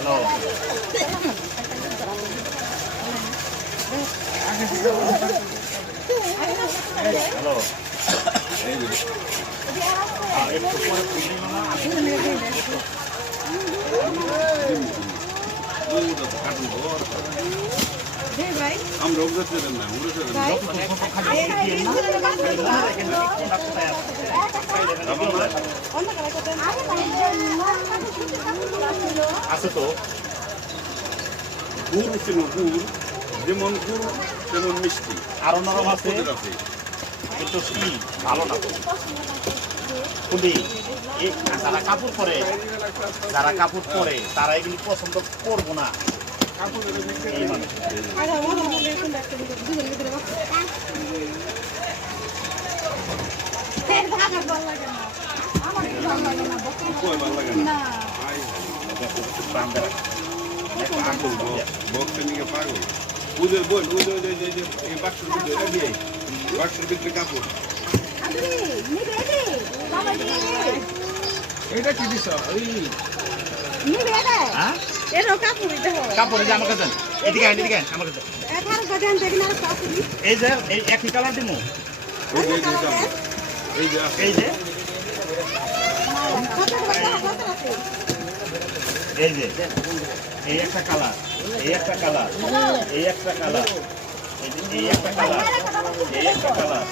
hello hello একটু পরে আমরা উঠতে দেন না উঠতে দেন আছে তো গুড় ছিল গুড় যেমন গুড় তেমন মিষ্টি আরো নরম আছে কিন্তু কি ভালো না খুবই যারা কাপড় পরে তারা এগুলি পছন্দ করবো না এই মানে বক্সের নিকে পাগল উদয় বল উদয় এই বাক্সের ভিতরে দিয়ে বাক্সের ভিতরে কাপড় এটা কি দিছ ওই হ্যাঁ কাপড় যে আমার কাছে এদিকে আমার কাছে এই যে এই একই কালার দিমু এই যে এই যে এই যে এই একটা কালার এই একটা কালার এই একটা কালার এই একটা কালার এই একটা কালার